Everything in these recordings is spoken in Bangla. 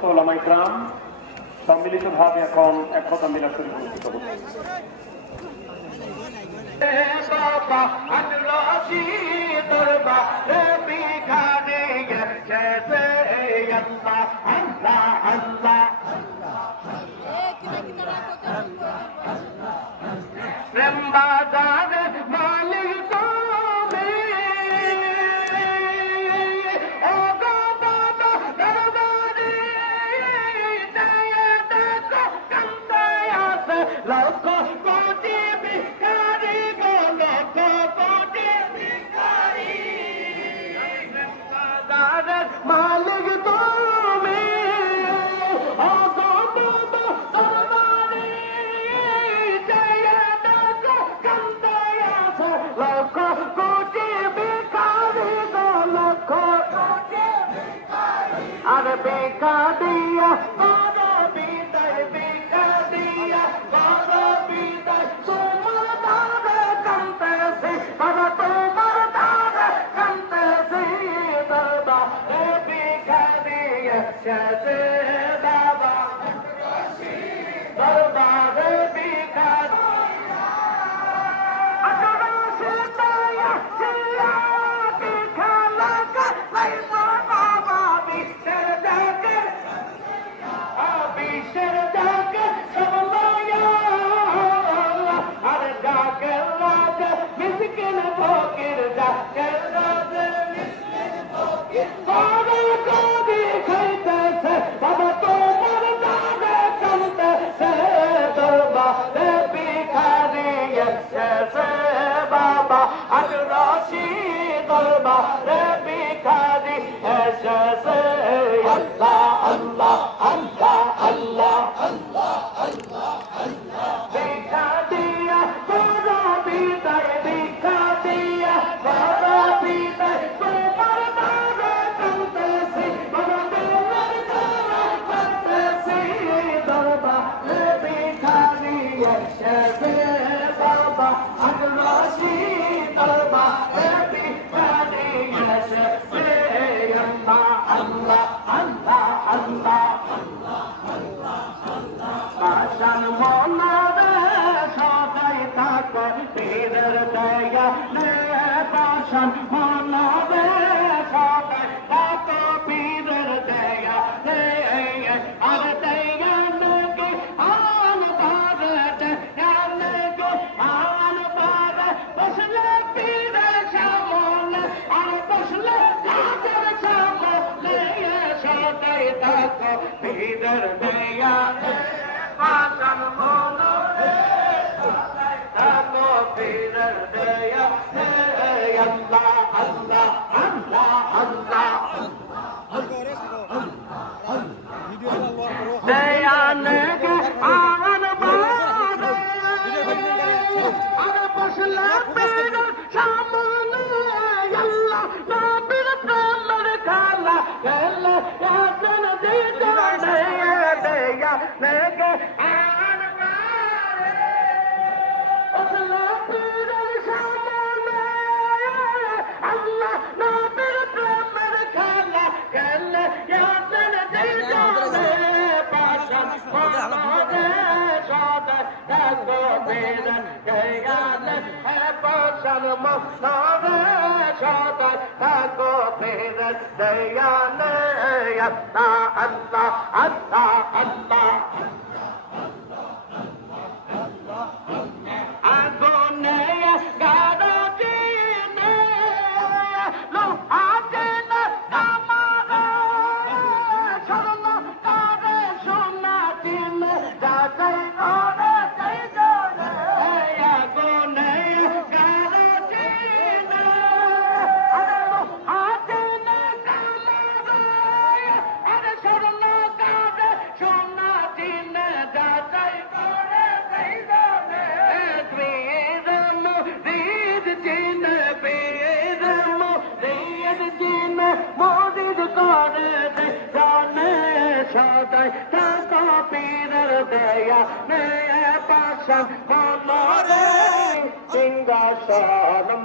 সমস্ত ওলামা ইকরাম সম্মিলিতভাবে এখন এক কথা মিলা শরীফ অনুষ্ঠিত হচ্ছে।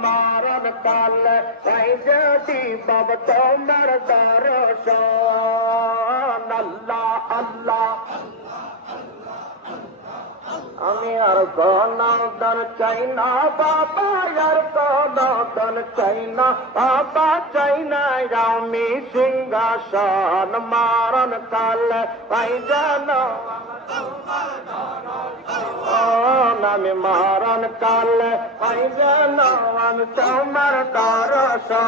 Maran কালে তাই যদি বাব তোমার দর্শন আল্লাহ আল্লাহ আমি আর কোন দর চাই না বাবা আর কোন দর চাই না বাবা চাই না আমি সিংহাসন মারণ কালে পাই জানো আমি মারণ কালে পাই জানো আমি তোমার দর্শন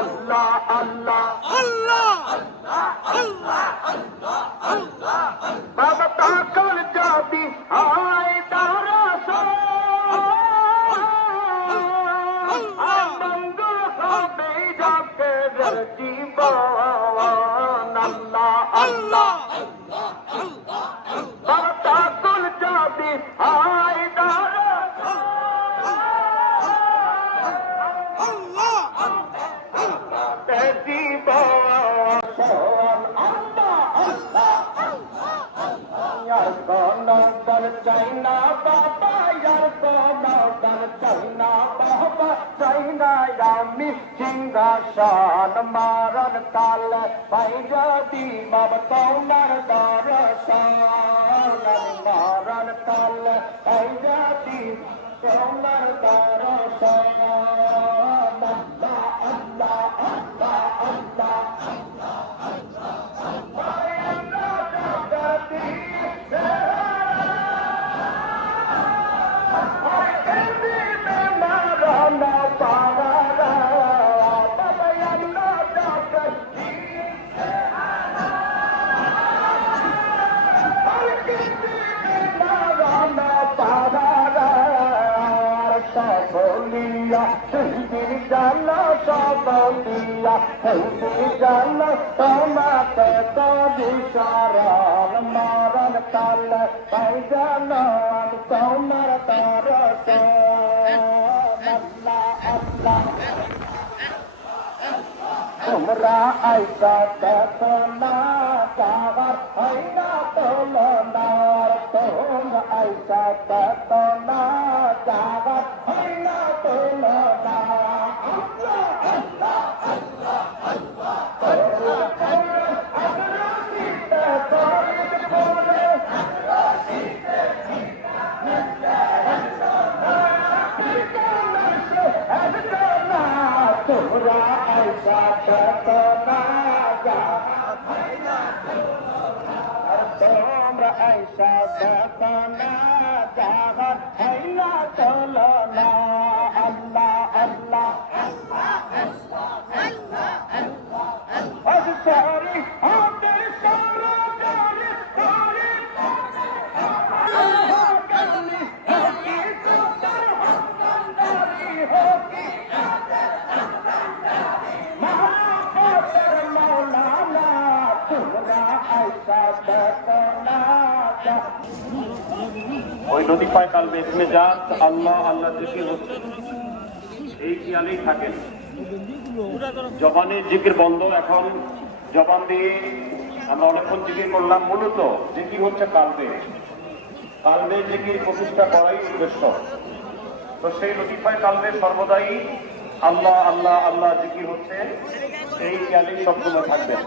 আল্লাহ আল্লাহ বাবা তখন যদি হয় দর্শন আনন্দ হবে জগতের জীবন আল্লাহ আল্লাহ বাবা তখন যদি হয় দর্শন জীবন কোন দল চাই না বাবা আর কোন দল চাই না বাবা চাই না আমি সিংহাসন মারণ কালে পাই যদি বাবা তোমার দর্শন মারণ কালে পাই যদি তোমার দর্শন আল্লাহ আল্লাহ আল্লাহ আল্লাহ জানো সবিয়া জানো তোমাতে তো দিশারণ মারণ কালে তাই জানো আমি তোমার দর্শন আল্লাহ আল্লাহ তোমরা আইসা দেখো না যাবার হয় না তোমার তোমরা আইসা দেখো না যাবার হয় না তোমার তোমরা আইসা দেখো না তোমরা আইসা দেখো না যাবার হয় না তোলো না আল্লাহ আল্লাহ সরি আমাদের সরি ওই নদী পায় কাল বেসমে যাত আল্লাহ আল্লাহ জিকির হচ্ছে এই খেয়ালেই থাকেন। জবানের জিকির বন্ধ, এখন জবান দিয়ে আমরা অনেকক্ষণ জিকির করলাম। মূলত জিকির হচ্ছে কালবে, কালবে জিকির প্রতিষ্ঠা করাই উদ্দেশ্য। তো সেই লতিফায় কালবে সর্বদাই আল্লাহ আল্লাহ আল্লাহ জিকির হচ্ছে, এই খেয়ালেই সবসময় থাকবেন,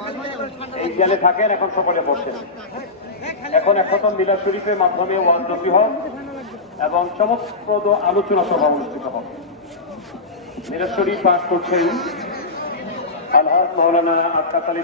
এই খেয়ালে থাকেন। এখন সকলে বসেন। এখন একতম মিলাদ শরীফের মাধ্যমে ওয়াজ নসিহত এবং চমকপ্রদ আলোচনা সভা অনুষ্ঠিত হবে। মিলাদ শরীফ পাঠ করছেন আলহাজ মাওলানা আক্কাস আলী